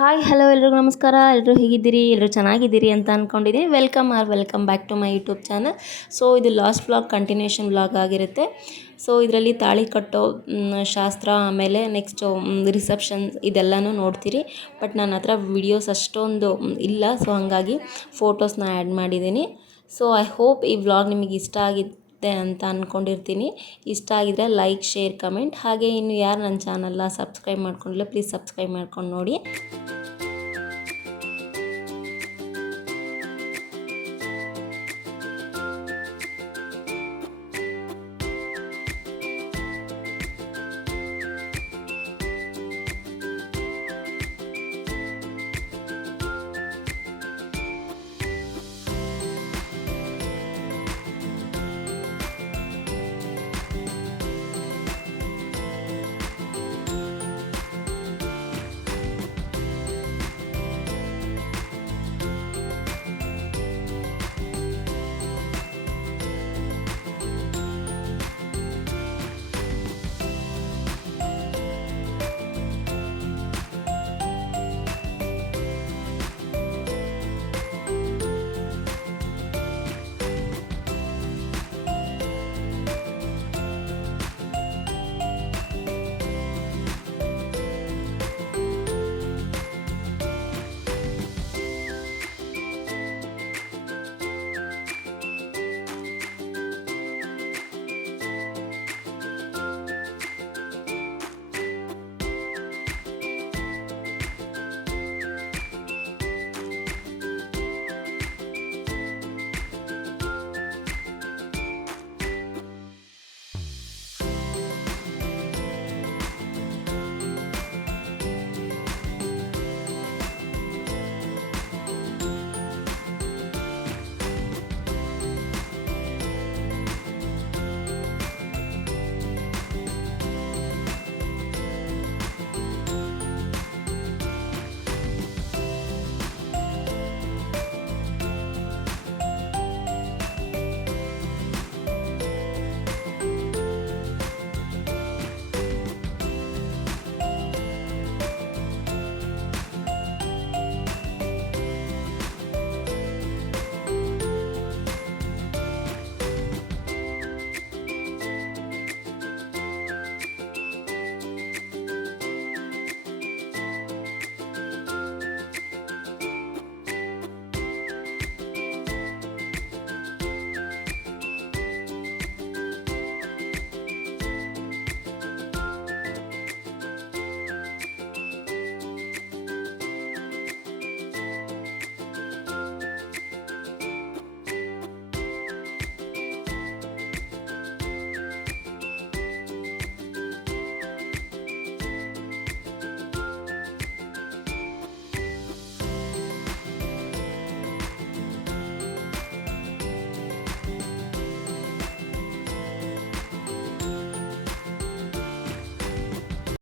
Hi hello ಎಲ್ರಿಗೂ ನಮಸ್ಕಾರ. ಎಲ್ಲರೂ ಹೇಗಿದ್ದೀರಿ? ಎಲ್ಲರೂ ಚೆನ್ನಾಗಿದ್ದೀರಿ ಅಂತ ಅಂದ್ಕೊಂಡಿದ್ದೀನಿ. Welcome back to my YouTube channel. So ಇದು ಲಾಸ್ಟ್ ವ್ಲಾಗ್ ಕಂಟಿನ್ಯೂಷನ್ ವ್ಲಾಗ್ ಆಗಿರುತ್ತೆ. ಸೊ ಇದರಲ್ಲಿ ತಾಳಿ ಕಟ್ಟೋ ಶಾಸ್ತ್ರ, ಆಮೇಲೆ ನೆಕ್ಸ್ಟು ರಿಸೆಪ್ಷನ್ ಇದೆಲ್ಲನೂ ನೋಡ್ತೀರಿ. ಬಟ್ ನನ್ನ ಹತ್ರ ವಿಡಿಯೋಸ್ ಅಷ್ಟೊಂದು ಇಲ್ಲ, ಸೊ ಹಾಗಾಗಿ ಫೋಟೋಸ್ನ ಆ್ಯಡ್ ಮಾಡಿದ್ದೀನಿ. ಸೊ ಐ ಹೋಪ್ ಈ ವ್ಲಾಗ್ ನಿಮಗೆ ಇಷ್ಟ ಆಗಿದೆ ಅಂತ ಅಂದ್ಕೊಂಡಿರ್ತೀನಿ. ಇಷ್ಟ ಆಗಿದ್ರೆ ಲೈಕ್, ಶೇರ್, ಕಮೆಂಟ್. ಹಾಗೆ ಇನ್ನು ಯಾರು ನನ್ನ ಚಾನಲ್ನ ಸಬ್ಸ್ಕ್ರೈಬ್ ಮಾಡ್ಕೊಂಡಿಲ್ಲ ಪ್ಲೀಸ್ ಸಬ್ಸ್ಕ್ರೈಬ್ ಮಾಡ್ಕೊಂಡು ನೋಡಿ.